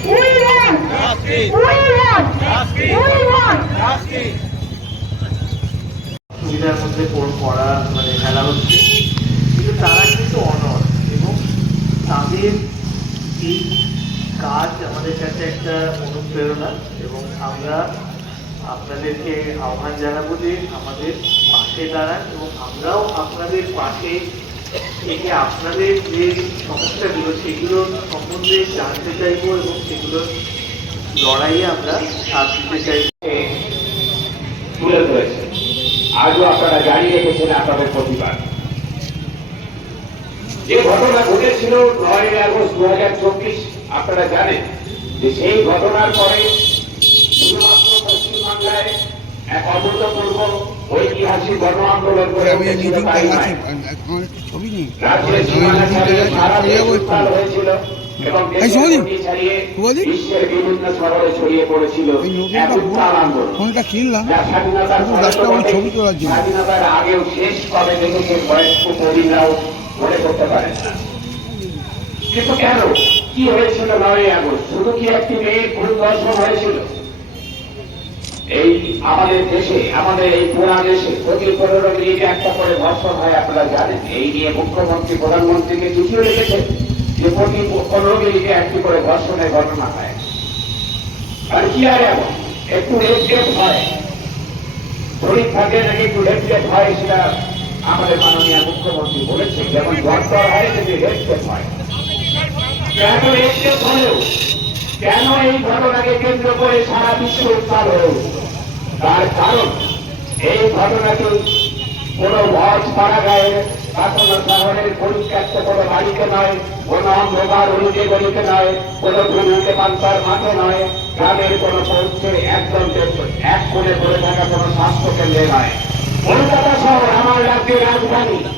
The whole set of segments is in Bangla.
We want. We want. We want. সুবিধার মধ্যে পড়া মানে খেলা হচ্ছে কিন্তু তারা কিন্তু অনর এবং তাদের এই কাজ আমাদের কাছে একটা অনুপ্রেরণা এবং আমরা আপনাদেরকে আহ্বান জানাব যে আমাদের পাশে দাঁড়ান এবং আমরাও আপনাদের পাশে থেকে আপনাদের যে সমস্যাগুলো, সেগুলো সম্বন্ধে জানতে চাইব এবং সেগুলোর লড়াইয়ে আমরা সাথ দিতে চাইব তুলে ধরেছে। আজও আপনারা জারি রেখেছেন আপনাদের প্রতিবাদ। যে ঘটনা ঘটেছিল নয় আগস্ট দু হাজার চব্বিশ, আপনারা জানেন যে সেই ঘটনার পরে শুধুমাত্র পশ্চিমবাংলায় এক অভূতপূর্ব ঐতিহাসিক গণ আন্দোলন করে ছবি নেই হয়েছিল এবং? বিশ্বের বিভিন্ন শহরে ছড়িয়ে পড়েছিল ফোনটা কিনলাম? ছবি তোলার জন্য। স্বাধীনতার আগেও শেষ কবে দেখেছে বয়স্ক প্রবীণরাও মনে করতে পারেন না। কিন্তু কেন? কি হয়েছিল নয় আগস্ট? শুধু কি একটি মেয়ের ভুল দর্শন হয়েছিল? এই আমাদের দেশে, আমাদের এই পুরা দেশে প্রতি পনেরো মিনিটে একটা করে ধর্ষণ হয়, আপনারা জানেন। এই নিয়ে মুখ্যমন্ত্রী, প্রধানমন্ত্রীকে চিঠিও লিখেছেন যে প্রতি পনেরো মিনিটে একটি করে ধর্ষণের ঘটনা হয়। আর কি আর এমন? একটু রেপ হয়। শরীর থাকে নাকি একটু রেপ হয় সেটা আমাদের মাননীয় মুখ্যমন্ত্রী বলেছে যেমন জ্বর হয় যদি রেপ হয়। কেন রেপ হলেও কেন এই ঘটনাকে কেন্দ্র করে সারা বিশ্ব উত্তাল তার কারণ, এই ঘটনাটি কোন ভজ পাড়া গায়ে কোন একদম এক থাকা কোন স্বাস্থ্য কেন্দ্রে নয়। কলকাতা শহর আমার রাজ্যের রাজধানী।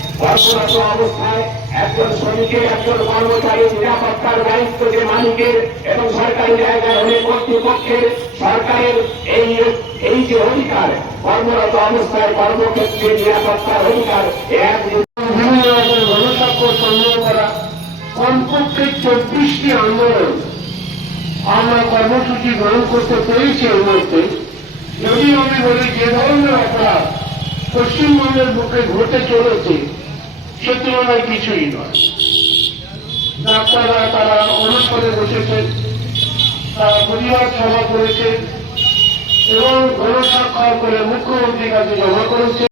কর্মরত অবস্থায় একজন শ্রমিকের, একজন কর্মচারী নিরাপত্তার দায়িত্ব যে মালিকের এবং সরকারি জায়গায় হলে কর্তৃপক্ষের সরকারের এই এই যে অধিকার, কর্মরত অবস্থায় কর্মক্ষেত্রে নিরাপত্তার অধিকার কর্মসূচি গ্রহণ করতে পেরেছি এর মধ্যে যদি আমি বলি যে ধরনের অপরাধ পশ্চিমবঙ্গের বুকে ঘটে চলেছে সে তুলনায় কিছুই নয়। ডাক্তাররা তারা অনুষ্ঠানে বসেছেন তারা পরিবার সভা করেছেন এবং গণস্বাক্ষর করে মুখ্যমন্ত্রীর কাছে জমা করেছে।